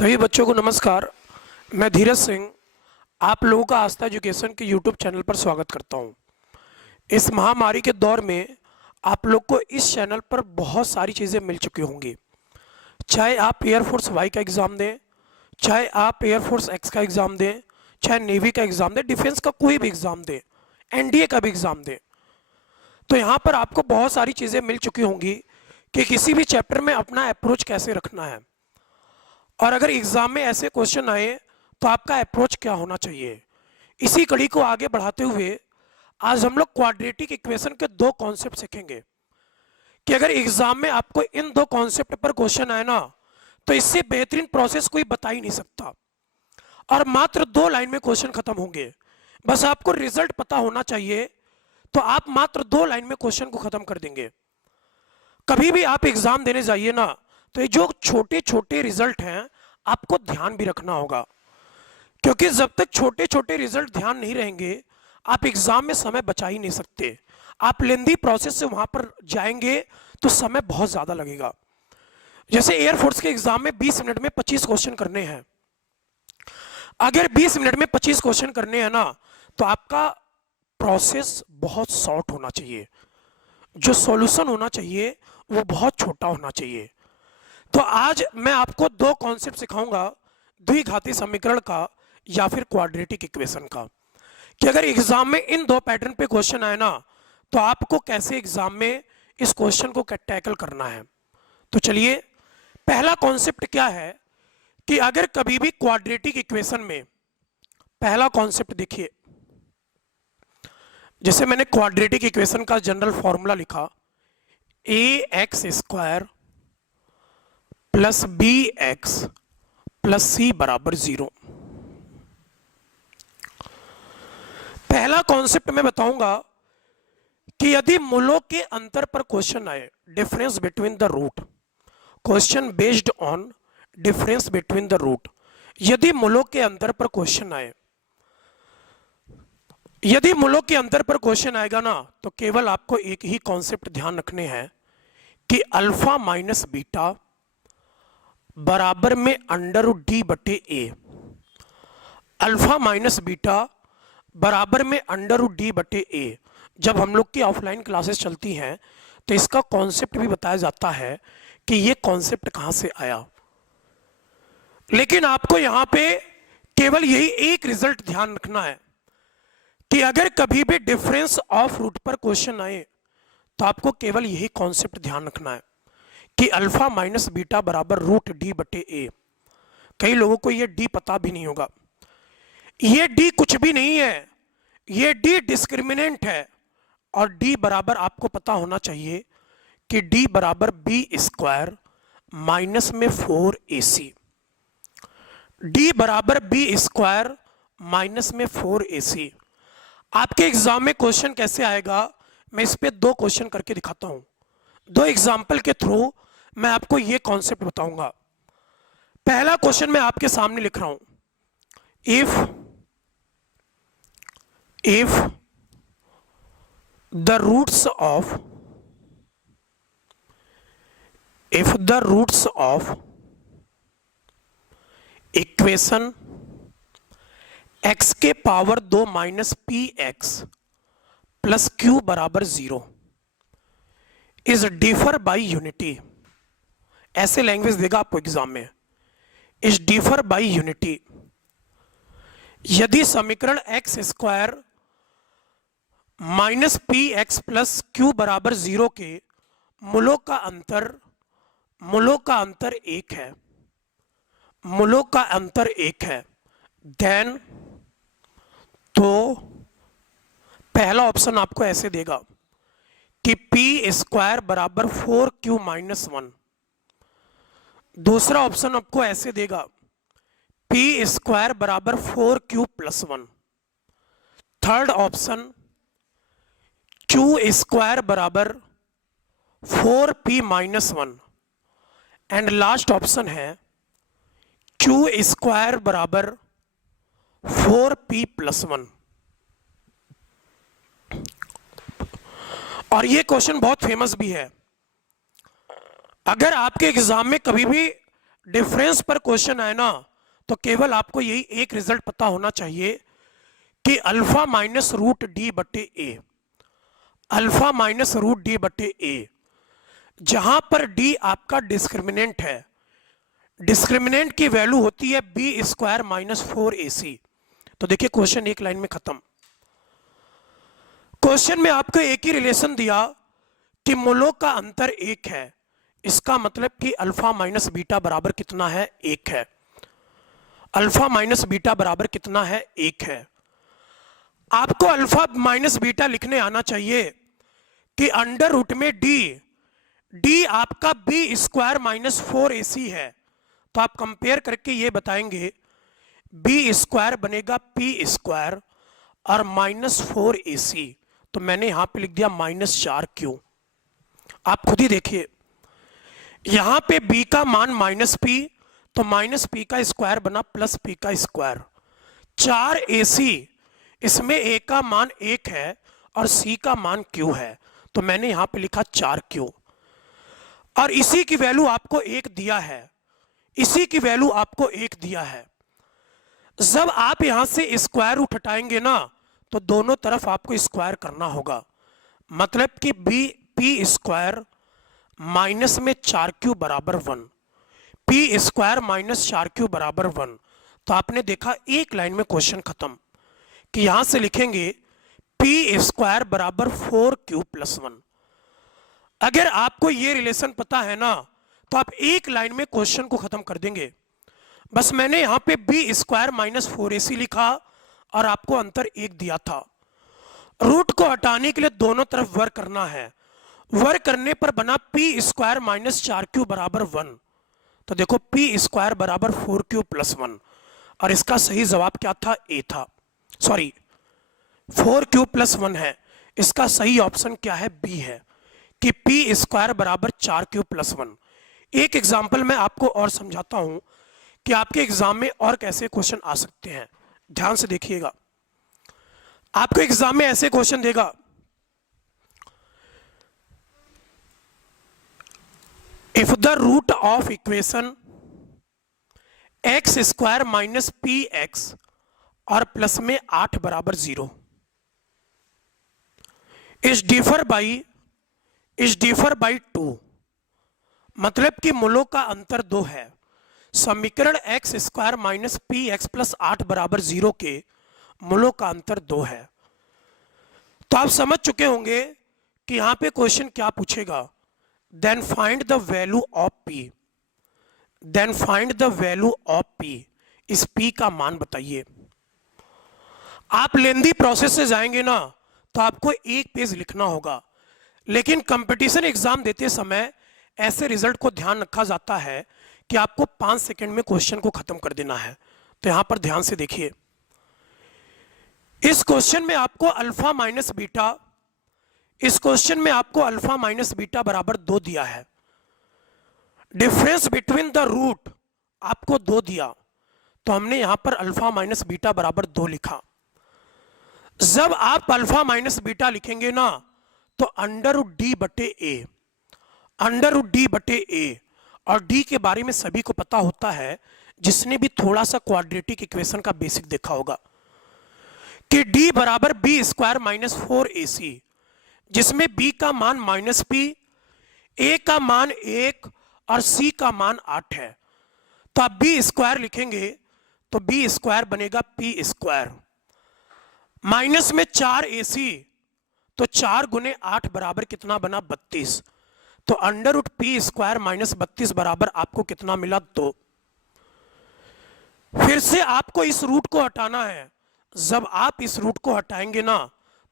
सभी बच्चों को नमस्कार। मैं धीरज सिंह आप लोगों का आस्था एजुकेशन के यूट्यूब चैनल पर स्वागत करता हूं। इस महामारी के दौर में आप लोग को इस चैनल पर बहुत सारी चीज़ें मिल चुकी होंगी। चाहे आप एयरफोर्स वाई का एग्ज़ाम दें, चाहे आप एयरफोर्स एक्स का एग्ज़ाम दें, चाहे नेवी का एग्ज़ाम दें, डिफेंस का कोई भी एग्ज़ाम दें, एनडीए का भी एग्ज़ाम दें, तो यहाँ पर आपको बहुत सारी चीज़ें मिल चुकी होंगी कि किसी भी चैप्टर में अपना अप्रोच कैसे रखना है, और अगर एग्जाम में ऐसे क्वेश्चन आए तो आपका अप्रोच क्या होना चाहिए। इसी कड़ी को आगे बढ़ाते हुए आज हम लोग क्वाड्रेटिक इक्वेशन के दो कॉन्सेप्ट सीखेंगे कि अगर एग्जाम में आपको इन दो कॉन्सेप्ट पर क्वेश्चन आए ना, तो इससे बेहतरीन प्रोसेस कोई बता ही नहीं सकता, और मात्र 2 लाइन में क्वेश्चन खत्म होंगे। बस आपको रिजल्ट पता होना चाहिए, तो आप मात्र 2 लाइन में क्वेश्चन को खत्म कर देंगे। कभी भी आप एग्जाम देने जाइए ना, तो ये जो छोटे छोटे रिजल्ट हैं आपको ध्यान भी रखना होगा, क्योंकि जब तक छोटे छोटे रिजल्ट ध्यान नहीं रहेंगे आप एग्जाम में समय बचा ही नहीं सकते। आप लेंदी प्रोसेस से वहां पर जाएंगे तो समय बहुत ज्यादा लगेगा। जैसे एयरफोर्स के एग्जाम में 20 मिनट में 25 क्वेश्चन करने हैं। अगर 20 मिनट में 25 क्वेश्चन करने हैं ना, तो आपका प्रोसेस बहुत शॉर्ट होना चाहिए, जो सॉल्यूशन होना चाहिए वो बहुत छोटा होना चाहिए। तो आज मैं आपको 2 कॉन्सेप्ट सिखाऊंगा, द्विघाती समीकरण का या फिर क्वाड्रेटिक इक्वेशन का, कि अगर एग्जाम में इन 2 पैटर्न पे क्वेश्चन आए ना, तो आपको कैसे एग्जाम में इस क्वेश्चन को टैकल करना है। तो चलिए, पहला कॉन्सेप्ट क्या है कि अगर कभी भी क्वाड्रेटिक इक्वेशन में, पहला कॉन्सेप्ट देखिए, जैसे मैंने क्वाड्रेटिक इक्वेशन का जनरल फॉर्मूला लिखा, ax² plus bx plus c बराबर 0। पहला कॉन्सेप्ट मैं बताऊंगा कि यदि मूलों के अंतर पर क्वेश्चन आए, difference between the root, question based on difference between the root, यदि मूलों के अंतर पर क्वेश्चन आए, यदि मूलों के अंतर पर क्वेश्चन आएगा ना, तो केवल आपको एक ही कॉन्सेप्ट ध्यान रखने हैं कि अल्फा माइनस बीटा बराबर में √d/a, अल्फा माइनस बीटा बराबर में √d/a। जब हम लोग की ऑफलाइन क्लासेस चलती हैं तो इसका कॉन्सेप्ट भी बताया जाता है कि ये कॉन्सेप्ट कहां से आया, लेकिन आपको यहां पे केवल यही एक रिजल्ट ध्यान रखना है कि अगर कभी भी डिफरेंस ऑफ रूट पर क्वेश्चन आए तो आपको केवल यही कॉन्सेप्ट ध्यान रखना है कि अल्फा माइनस बीटा बराबर √d/a। कई लोगों को ये d पता भी नहीं होगा। ये d कुछ भी नहीं है, ये d डिस्क्रिमिनेंट है, और d बराबर आपको पता होना चाहिए कि d बराबर b² माइनस में 4ac, d बराबर b² माइनस में 4ac। आपके एग्जाम में क्वेश्चन कैसे आएगा, मैं इस पे 2 क्वेश्चन करके दिखाता हूं। 2 एग्जाम्पल के थ्रू मैं आपको ये कॉन्सेप्ट बताऊंगा। पहला क्वेश्चन मैं आपके सामने लिख रहा हूं, if the roots of equation x के power 2 minus px plus q बराबर 0 इज डिफर बाई यूनिटी, ऐसे लैंग्वेज देगा आपको एग्जाम में, इज डिफर बाई यूनिटी, यदि समीकरण x² minus px plus q बराबर 0 के मूलों का अंतर 1 है, मूलों का अंतर 1 है, देन तो पहला ऑप्शन आपको ऐसे देगा कि p² बराबर 4q माइनस 1। दूसरा ऑप्शन आपको ऐसे देगा p² बराबर 4q plus 1। Third option q² बराबर 4p minus 1। And last option है q² बराबर 4p प्लस 1। और ये क्वेश्चन बहुत फेमस भी है। अगर आपके एग्जाम में कभी भी डिफरेंस पर क्वेश्चन आए ना तो केवल आपको यही एक रिजल्ट पता होना चाहिए कि अल्फा माइनस रूट डी बटे ए, अल्फा माइनस रूट डी बटे ए, जहां पर डी आपका डिस्क्रिमिनेंट है, डिस्क्रिमिनेंट की वैल्यू होती है बी स्क्वायर माइनस 4ac। तो देखिए क्वेश्चन एक लाइन में खत्म। क्वेश्चन में आपको एक ही रिलेशन दिया कि मूलों का अंतर एक है, इसका मतलब कि अल्फा माइनस बीटा बराबर कितना है, एक है। अल्फा माइनस बीटा बराबर कितना है, एक है। आपको अल्फा माइनस बीटा लिखने आना चाहिए कि अंडर रूट में डी आपका बी स्क्वायर माइनस 4ac है। तो आप कंपेयर करके ये बताएंगे बी स्क्वायर बनेगा पी स्क्वायर और माइनस 4ac, तो मैंने यहां पे लिख दिया -4q। आप खुद ही देखिए, यहां पे b का मान -p, तो -p का स्क्वायर बना +p का स्क्वायर। 4ac, इसमें a का मान 1 है और c का मान q है, तो मैंने यहां पे लिखा 4q। और इसी की वैल्यू आपको 1 दिया है, इसी की वैल्यू आपको 1 दिया है। जब आप यहां से स्क्वायर रूट हटाएंगे ना तो दोनों तरफ आपको स्क्वायर करना होगा, मतलब कि पी स्क्वायर माइनस में 4q बराबर 1, पी स्क्वायर माइनस 4q बराबर 1। तो आपने देखा एक लाइन में क्वेश्चन खत्म कि यहां से लिखेंगे पी स्क्वायर बराबर 4q प्लस 1। अगर आपको ये रिलेशन पता है ना तो आप एक लाइन में क्वेश्चन को खत्म कर देंगे। बस मैंने यहां पे बी स्क्वायर माइनस 4ac लिखा और आपको अंतर 1 दिया था। रूट को हटाने के लिए दोनों तरफ वर्क करना है, वर्क करने पर बना पी स्क्वायर माइनस 4q बराबर 1। तो देखो पी स्क्वायर बराबर 4q प्लस 1, और इसका सही जवाब क्या था, ए था, सॉरी 4q प्लस 1 है। इसका सही ऑप्शन क्या है, बी है कि पी स्क्वायर बराबर 4q प्लस 1। एक एग्जाम्पल मैं आपको और समझाता हूं कि आपके एग्जाम में और कैसे क्वेश्चन आ सकते हैं। ध्यान से देखिएगा, आपको एग्जाम में ऐसे क्वेश्चन देगा, if the root of equation X square minus P X और प्लस में 8 बराबर 0 इज डिफर बाई 2, मतलब कि मूलों का अंतर 2 है। समीकरण x square minus P x plus 8 बराबर 0 के मूलों का अंतर 2 है। तो आप समझ चुके होंगे कि यहां पे क्वेश्चन क्या पूछेगा, then find the value of P, then find the value of P, इस पी का मान बताइए। आप लेंदी प्रोसेस से जाएंगे ना तो आपको एक पेज लिखना होगा, लेकिन कंपटीशन एग्जाम देते समय ऐसे रिजल्ट को ध्यान रखा जाता है कि आपको 5 सेकंड में क्वेश्चन को खत्म कर देना है। तो यहां पर ध्यान से देखिए, इस क्वेश्चन में आपको अल्फा माइनस बीटा, इस क्वेश्चन में आपको अल्फा माइनस बीटा बराबर 2 दिया है। डिफरेंस बिटवीन द रूट आपको 2 दिया, तो हमने यहां पर अल्फा माइनस बीटा बराबर 2 लिखा। जब आप अल्फा माइनस बीटा लिखेंगे ना तो अंडर रूट डी बटे ए, अंडर रूट डी बटे ए, और डी के बारे में सभी को पता होता है जिसने भी थोड़ा सा क्वाड्रेटिक इक्वेशन का बेसिक देखा होगा कि डी बराबर बी स्क्वायर माइनस 4ac, जिसमें बी का मान माइनस पी, ए का मान 1 और सी का मान 8 है। तो आप बी स्क्वायर लिखेंगे तो बी स्क्वायर बनेगा पी स्क्वायर माइनस में 4ac, तो 4 गुने 8 बराबर कितना बना, 32। तो under root P square minus 32 बराबर आपको कितना मिला, 2। फिर से आपको इस रूट को हटाना है। जब आप इस रूट को हटाएंगे ना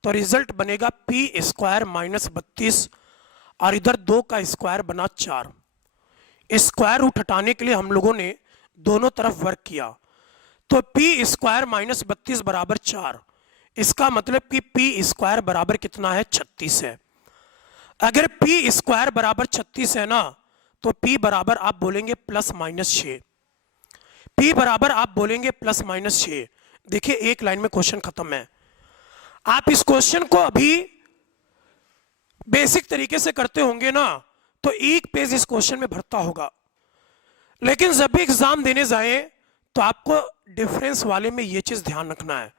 तो रिजल्ट बनेगा पी स्क्वायर माइनस 32 और इधर 2 का स्क्वायर बना 4। स्क्वायर रूट हटाने के लिए हम लोगों ने दोनों तरफ वर्क किया, तो पी स्क्वायर माइनस 32 बराबर 4, इसका मतलब कि पी स्क्वायर बराबर कितना है, 36 है। अगर पी स्क्वायर बराबर 36 है ना तो पी बराबर आप बोलेंगे प्लस माइनस 6, पी बराबर आप बोलेंगे प्लस माइनस 6। देखिए एक लाइन में क्वेश्चन खत्म है। आप इस क्वेश्चन को अभी बेसिक तरीके से करते होंगे ना तो एक पेज इस क्वेश्चन में भरता होगा, लेकिन जब भी एग्जाम देने जाए तो आपको डिफरेंस वाले में ये चीज ध्यान रखना है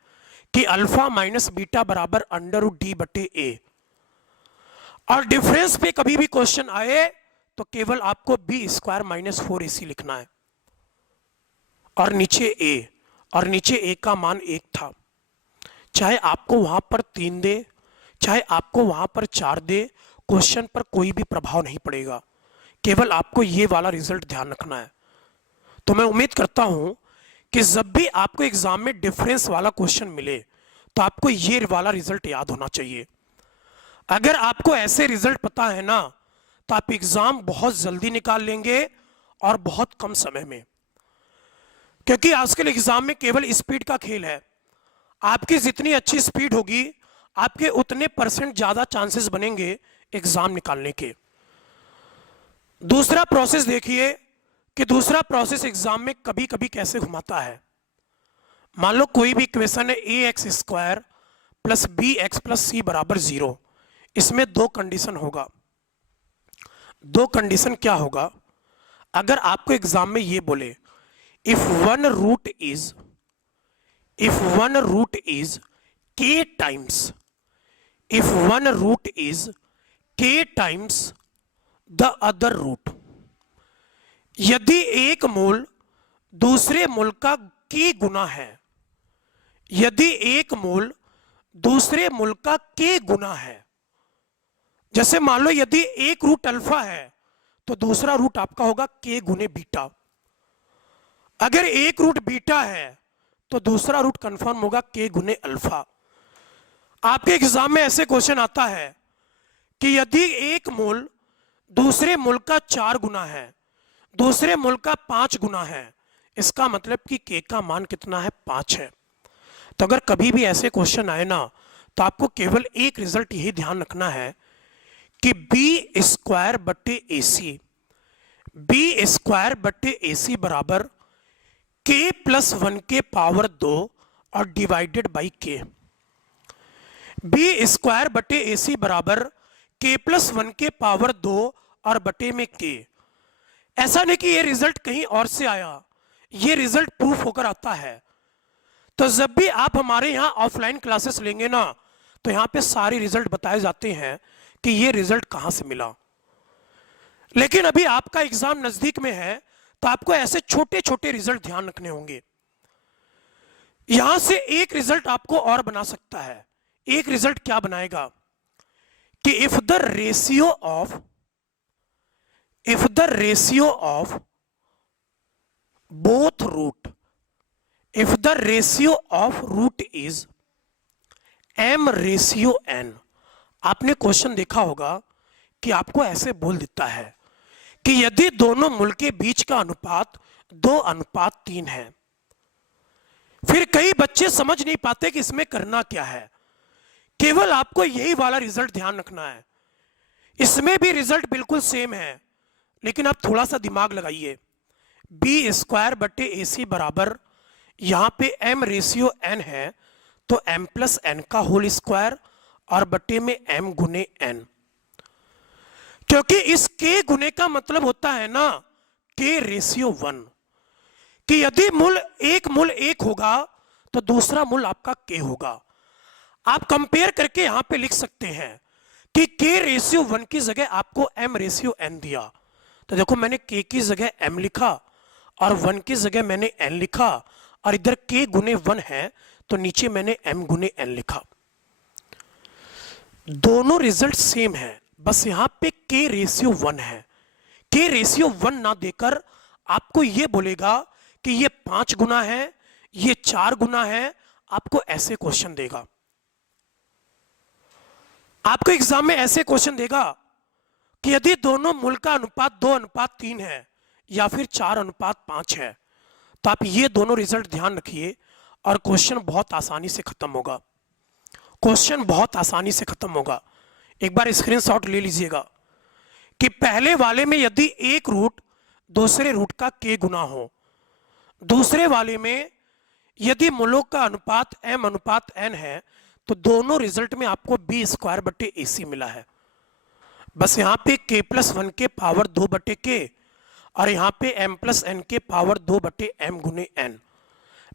कि अल्फा माइनस बीटा बराबर अंडर रूट डी बटे ए, और डिफरेंस पे कभी भी क्वेश्चन आए तो केवल आपको बी स्क्वायर माइनस 4ac लिखना है, और नीचे ए, और नीचे ए का मान 1 था। चाहे आपको वहां पर 3 दे, चाहे आपको वहां पर 4 दे, क्वेश्चन पर कोई भी प्रभाव नहीं पड़ेगा, केवल आपको ये वाला रिजल्ट ध्यान रखना है। तो मैं उम्मीद करता हूं कि जब भी आपको एग्जाम में डिफरेंस वाला क्वेश्चन मिले तो आपको ये वाला रिजल्ट याद होना चाहिए। अगर आपको ऐसे रिजल्ट पता है ना तो आप एग्जाम बहुत जल्दी निकाल लेंगे और बहुत कम समय में, क्योंकि आजकल एग्जाम में केवल स्पीड का खेल है। आपकी जितनी अच्छी स्पीड होगी आपके उतने % ज्यादा चांसेस बनेंगे एग्जाम निकालने के। दूसरा प्रोसेस देखिए कि दूसरा प्रोसेस एग्जाम में कभी कभी कैसे घुमाता है। मान लो कोई भी इक्वेशन है ax square plus b x plus c बराबर 0, इसमें 2 कंडीशन होगा। 2 कंडीशन क्या होगा? अगर आपको एग्जाम में ये बोले if one root is k times, if one root is k times the other root, यदि एक मूल दूसरे मूल का k गुना है, यदि एक मूल दूसरे मूल का k गुना है, जैसे मान लो यदि एक रूट अल्फा है तो दूसरा रूट आपका होगा k गुने बीटा। अगर एक रूट बीटा है तो दूसरा रूट कंफर्म होगा k गुने अल्फा। आपके एग्जाम में ऐसे क्वेश्चन आता है कि यदि एक मूल दूसरे मूल का 4 गुना है, दूसरे मूल का 5 गुना है, इसका मतलब कि k का मान कितना है? 5 है। तो अगर कभी भी ऐसे क्वेश्चन आए ना तो आपको केवल एक रिजल्ट यही ध्यान रखना है कि बी स्क्वायर बट्टे ए सी बराबर k प्लस 1 के पावर 2 और divided by k। B square बटे ए सी बराबर k प्लस 1 के पावर 2 और बटे में k। ऐसा नहीं कि ये रिजल्ट कहीं और से आया, ये रिजल्ट प्रूफ होकर आता है। तो जब भी आप हमारे यहाँ ऑफलाइन क्लासेस लेंगे ना तो यहाँ पे सारे रिजल्ट बताए जाते हैं कि ये रिजल्ट कहाँ से मिला। लेकिन अभी आपका एग्जाम नजदीक में है तो आपको ऐसे छोटे छोटे रिजल्ट ध्यान रखने होंगे। यहां से एक रिजल्ट आपको और बना सकता है। एक रिजल्ट क्या बनाएगा कि if the ratio of both root is m ratio n। आपने क्वेश्चन देखा होगा कि आपको ऐसे बोल देता है कि यदि दोनों मूल के बीच का अनुपात 2:3 है। फिर कई बच्चे समझ नहीं पाते कि इसमें करना क्या है। केवल आपको यही वाला रिजल्ट ध्यान रखना है। इसमें भी रिजल्ट बिल्कुल सेम है, लेकिन आप थोड़ा सा दिमाग लगाइए। बी स्क्वायर बटे ए सी बराबर, यहां पे m रेशियो n है तो m प्लस n का होल स्क्वायर और बटे में m गुने n, क्योंकि इस k गुने का मतलब होता है ना k रेशियो 1, कि यदि मूल एक होगा तो दूसरा मूल आपका k होगा। आप कंपेयर करके यहां पे लिख सकते हैं कि k रेशियो 1 की जगह आपको m रेशियो n दिया, तो देखो मैंने k की जगह m लिखा और 1 की जगह मैंने n लिखा, और इधर k गुने 1 है तो नीचे मैंने m गुने n लिखा। दोनों रिजल्ट सेम है, बस यहां पे k रेशियो 1 है। k रेशियो 1 ना देकर आपको ये बोलेगा कि ये 5 गुना है, ये 4 गुना है, आपको ऐसे क्वेश्चन देगा। आपको एग्जाम में ऐसे क्वेश्चन देगा कि यदि दोनों मूल का अनुपात 2:3 है या फिर 4:5 है, तो आप ये दोनों रिजल्ट ध्यान रखिए और क्वेश्चन बहुत आसानी से खत्म होगा। क्वेश्चन बहुत आसानी से खत्म होगा। एक बार स्क्रीनशॉट ले लीजिएगा कि पहले वाले में यदि एक रूट दूसरे रूट का k गुना हो, दूसरे वाले में यदि मूलों का अनुपात m:n है, तो दोनों रिजल्ट में आपको बी स्क्वायर बटे ए सी मिला है। बस यहां पे k प्लस 1 के पावर 2 बटे k और यहाँ पे m प्लस एन के पावर 2 बटे m गुने n।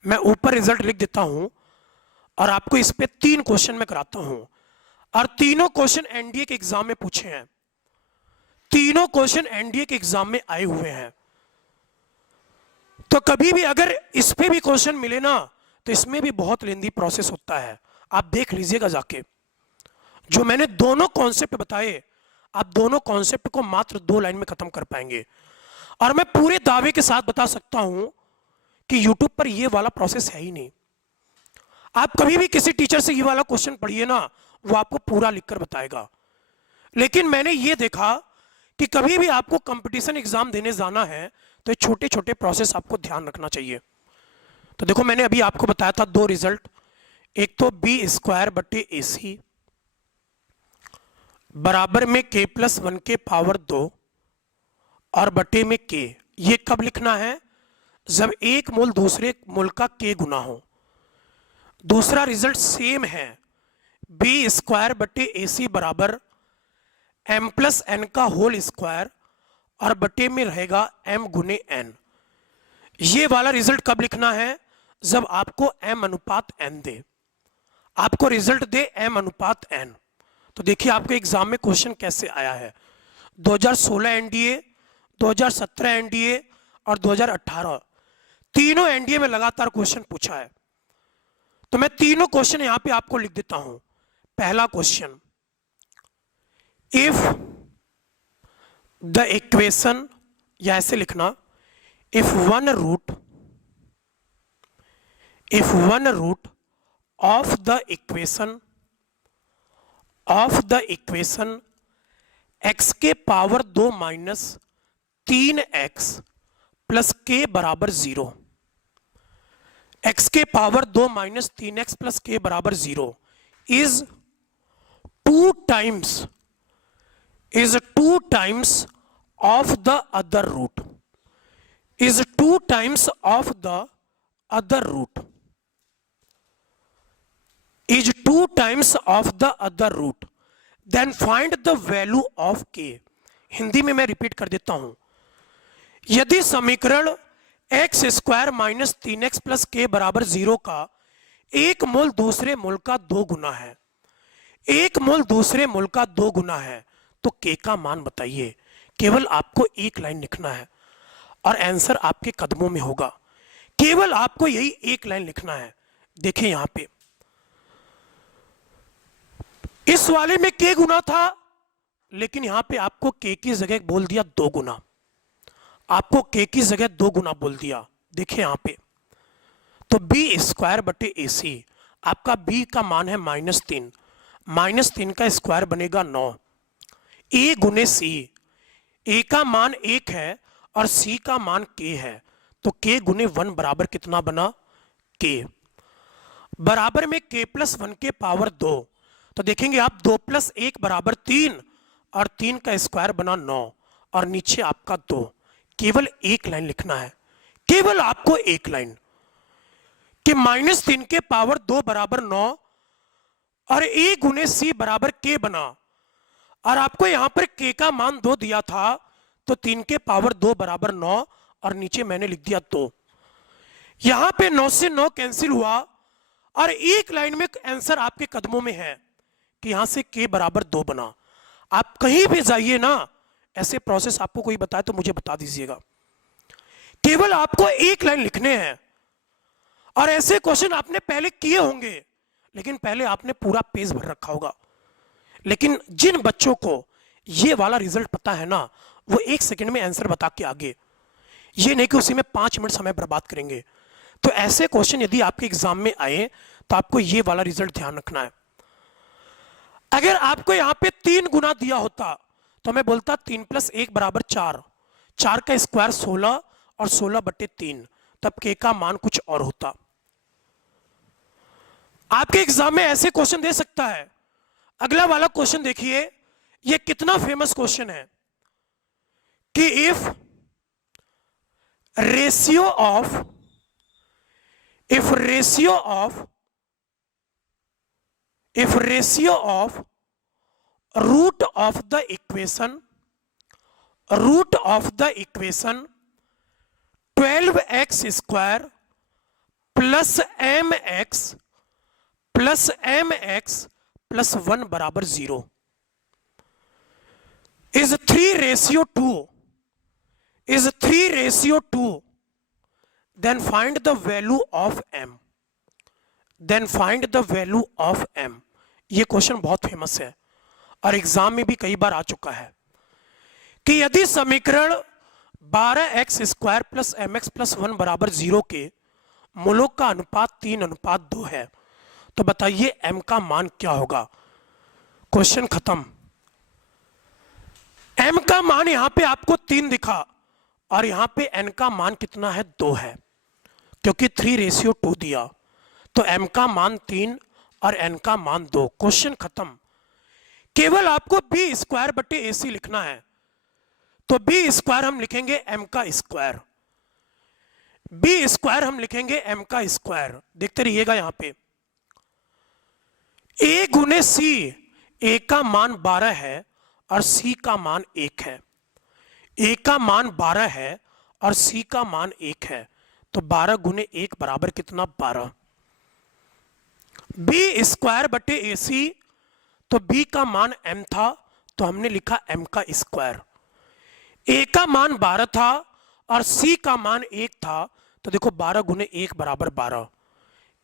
मैं ऊपर रिजल्ट लिख देता हूं और आपको इस पे 3 क्वेश्चन में कराता हूं, और तीनों क्वेश्चन एनडीए के एग्जाम में पूछे हैं, तीनों क्वेश्चन एनडीए के एग्जाम में आए हुए हैं। तो कभी भी अगर इस पे भी क्वेश्चन मिले ना, तो इसमें भी बहुत लेंदी प्रोसेस होता है, आप देख लीजिएगा जाके। जो मैंने दोनों कॉन्सेप्ट बताए, आप दोनों कॉन्सेप्ट को मात्र 2 लाइन में खत्म कर पाएंगे। और मैं पूरे दावे के साथ बता सकता हूं कि YouTube पर ये वाला प्रोसेस है ही नहीं। आप कभी भी किसी टीचर से ये वाला क्वेश्चन पढ़िए ना, वो आपको पूरा लिखकर बताएगा। लेकिन मैंने ये देखा कि कभी भी आपको कंपटीशन एग्जाम देने जाना है तो ये छोटे छोटे प्रोसेस आपको ध्यान रखना चाहिए। तो देखो, मैंने अभी आपको बताया था 2 रिजल्ट, एक तो बी स्क्वायर बटे ए सी बराबर में k प्लस 1 के पावर 2 और बटे में k। ये कब लिखना है? जब एक मोल दूसरे मोल का k गुना हो। दूसरा रिजल्ट सेम है, बी स्क्वायर बटे ए सी बराबर m प्लस एन का होल स्क्वायर और बटे में रहेगा m गुने n। ये वाला रिजल्ट कब लिखना है? जब आपको m अनुपात n दे, आपको रिजल्ट दे m अनुपात n। तो देखिए आपके एग्जाम में क्वेश्चन कैसे आया है। 2016 एनडीए, 2017 एनडीए और 2018 तीनों एनडीए में लगातार क्वेश्चन पूछा है। तो मैं तीनों क्वेश्चन यहां पे आपको लिख देता हूं। पहला क्वेश्चन, इफ द इक्वेशन, या ऐसे लिखना, if one root of the equation x के power 2 minus 3x plus k बराबर 0, x के power 2 minus 3x plus k बराबर 0 is 2 times of the other root, is 2 times of the other root, is 2 times of the other root, then find the value of k। Hindi में मैं repeat कर देता हूं, यदि समीकरण x square minus 3x plus के बराबर 0 का एक मोल दूसरे मोल का 2 गुना है, एक मोल दूसरे मोल का 2 गुना है, तो k का मान बताइए। केवल आपको एक लाइन लिखना है और आंसर आपके कदमों में होगा। केवल आपको यही एक लाइन लिखना है। देखिए यहां पे इस वाले में k गुना था, लेकिन यहां पे आपको k की जगह बोल दिया 2 गुना, आपको k की जगह 2 गुना बोल दिया। देखिए यहां पे तो बी स्क्वायर बटे ए सी, आपका b का मान है -3, -3 का स्क्वायर बनेगा 9, a गुने सी, a का मान 1 है और c का मान k है, तो k गुने 1 बराबर कितना बना? k बराबर में k प्लस 1 के पावर 2। तो देखेंगे आप 2 प्लस 1 बराबर 3 और 3 का स्क्वायर बना 9 और नीचे आपका 2। केवल एक लाइन लिखना है, केवल आपको एक लाइन कि -3 के पावर 2 बराबर 9 और a गुने c बराबर k बना, और आपको यहां पर k का मान 2 दिया था, तो 3 के पावर 2 बराबर 9 और नीचे मैंने लिख दिया 2। यहां पे 9 से 9 कैंसिल हुआ और एक लाइन में आंसर आपके कदमों में है कि यहां से k बराबर 2 बना। आप कहीं भी जाइए ना, ऐसे प्रोसेस आपको कोई बताए तो मुझे बता दीजिएगा। केवल आपको एक लाइन लिखने हैं, और ऐसे क्वेश्चन आपने पहले किए होंगे, लेकिन पहले आपने पूरा पेज भर रखा होगा। लेकिन जिन बच्चों को ये वाला रिजल्ट पता है ना, वो 1 सेकंड में आंसर बता के आगे, ये नहीं कि उसी में 5 मिनट समय बर्बाद करेंगे। तो ऐसे क्वेश्चन यदि आपके एग्जाम में आए तो आपको ये वाला रिजल्ट ध्यान रखना है। अगर आपको यहां पे 3 गुना दिया होता तो मैं बोलता 3 प्लस 1 बराबर 4, 4 का स्क्वायर 16 और 16 बटे 3, तब k का मान कुछ और होता। आपके एग्जाम में ऐसे क्वेश्चन दे सकता है। अगला वाला क्वेश्चन देखिए, ये कितना फेमस क्वेश्चन है कि if ratio of root of the equation root of the equation 12x square plus mx plus mx plus 1 बराबर 0 is 3:2 is 3:2 then find the value of m then find the value of m। ये question बहुत famous है और exam में भी कई बार आ चुका है कि यदि समीकरण 12x square plus mx plus 1 बराबर 0 के मूलों का अनुपात 3:2 है तो बताइए m का मान क्या होगा। क्वेश्चन खत्म। m का मान यहां पे आपको 3 दिखा और यहां पे n का मान कितना है 2 है क्योंकि 3:2 दिया तो m का मान 3 और n का मान 2। क्वेश्चन खत्म। केवल आपको b स्क्वायर बटे ac लिखना है तो b स्क्वायर हम लिखेंगे m का स्क्वायर, b स्क्वायर हम लिखेंगे m का स्क्वायर। देखते रहिएगा यहां पे a गुने c, a का मान 12 है और c का मान 1 है। a का मान 12 है और c का मान 1 है तो 12 गुने 1 बराबर कितना 12। b स्क्वायर बटे ac तो b का मान m था तो हमने लिखा m का स्क्वायर। a का मान 12 था और c का मान 1 था तो देखो 12 गुने 1 बराबर 12।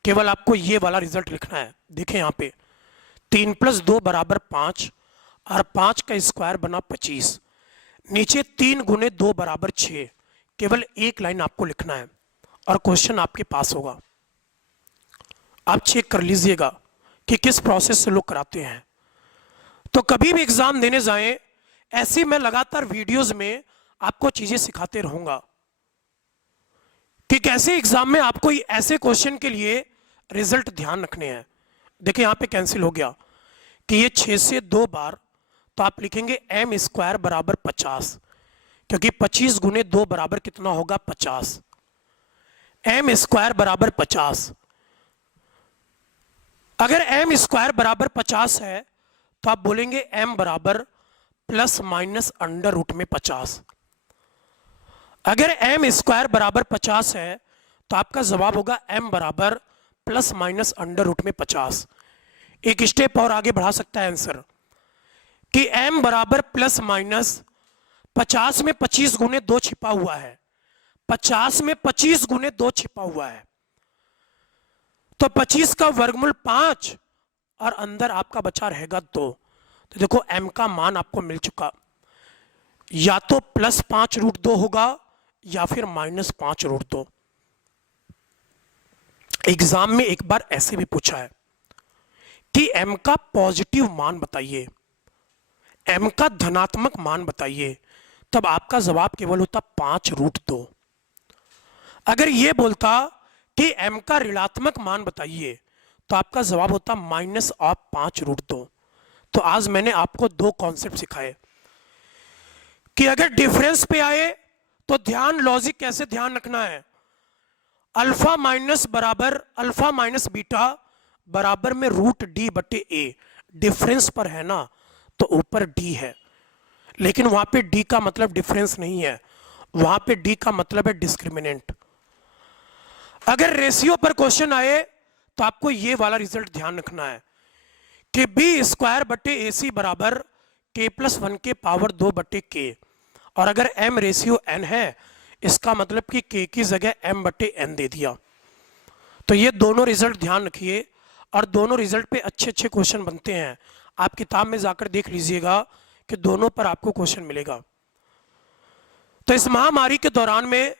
केवल आपको ये वाला रिजल्ट लिखना है। देखें यहाँ पे 3 + 2 बराबर 5 और 5 का स्क्वायर बना 25। नीचे 3 गुने 2 बराबर 6। केवल एक लाइन आपको लिखना है और क्वेश्चन आपके पास होगा। आप चेक कर लीजिएगा कि किस प्रोसेस से लोग कराते हैं। तो कभी भी एग्जाम देने जाएं ऐसी मैं लगातार वीडियोस में आपको चीजें सिखाते रहूंगा कि कैसे एग्जाम में आपको ऐसे क्वेश्चन के लिए रिजल्ट ध्यान रखने हैं। देखिए यहाँ पे कैंसिल हो गया कि ये 6 से 2 बार तो आप लिखेंगे m स्क्वायर बराबर 50 क्योंकि 25 गुने 2 बराबर कितना होगा 50। m स्क्वायर बराबर 50। अगर m स्क्वायर बराबर 50 है तो आप बोलेंगे m बराबर प्लस माइनस अंडर रूट में 50। अगर m स्क्वायर बराबर 50 है तो आपका जवाब होगा m बराबर प्लस माइनस अंडर रूट में 50। एक स्टेप और आगे बढ़ा सकता है आंसर कि m बराबर प्लस माइनस 50 में 25 गुने 2 छिपा हुआ है, 50 में 25 गुने 2 छिपा हुआ है तो 25 का वर्गमूल 5 और अंदर आपका बचा रहेगा 2। तो देखो m का मान आपको मिल चुका, या तो +5√2 होगा या फिर -5√2। एग्जाम में एक बार ऐसे भी पूछा है कि m का पॉजिटिव मान बताइए, m का धनात्मक मान बताइए, तब आपका जवाब केवल होता 5√2। अगर ये बोलता कि m का ऋणात्मक मान बताइए तो आपका जवाब होता -5√2। तो आज मैंने आपको 2 कॉन्सेप्ट सिखाए कि अगर डिफरेंस पे आए तो ध्यान लॉजिक कैसे ध्यान रखना है। अल्फा माइनस बीटा बराबर में √d/a। डिफरेंस पर है ना तो ऊपर d है, लेकिन वहां पे d का मतलब डिफरेंस नहीं है, वहां पे d का मतलब है डिस्क्रिमिनेंट। अगर रेशियो पर क्वेश्चन आए तो आपको ये वाला रिजल्ट ध्यान रखना है कि b स्क्वायर बटे ac बराबर k+1 के पावर 2/k। और अगर m रेशियो n है इसका मतलब कि k की जगह m/n दे दिया। तो ये दोनों रिजल्ट ध्यान रखिए और दोनों रिजल्ट पे अच्छे क्वेश्चन बनते हैं। आप किताब में जाकर देख लीजिएगा कि दोनों पर आपको क्वेश्चन मिलेगा। तो इस महामारी के दौरान में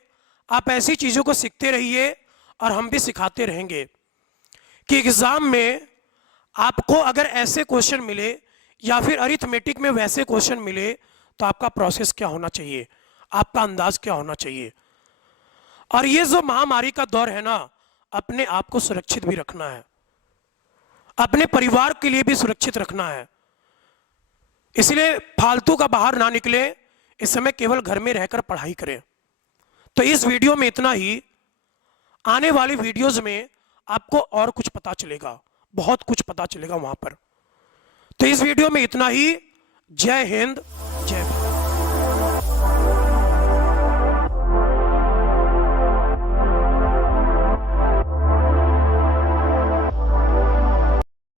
आप ऐसी चीजों को सीखते रहिए और हम भी सिखाते रहेंगे कि एग्जाम में आपको अगर ऐसे क्वेश्चन मिले या फिर अरिथमेटिक में वैसे क्वेश्चन मिले तो आपका प्रोसेस क्या होना चाहिए, आपका अंदाज क्या होना चाहिए। और ये जो महामारी का दौर है ना, अपने आप को सुरक्षित भी रखना है, अपने परिवार के लिए भी सुरक्षित रखना है। इसलिए फालतू का बाहर ना निकले, इस समय केवल घर में रहकर पढ़ाई करें। तो इस वीडियो में इतना ही। आने वाली वीडियोस में आपको और कुछ पता चलेगा, बहुत कुछ पता चलेगा वहां पर। तो इस वीडियो में इतना ही। जय हिंद।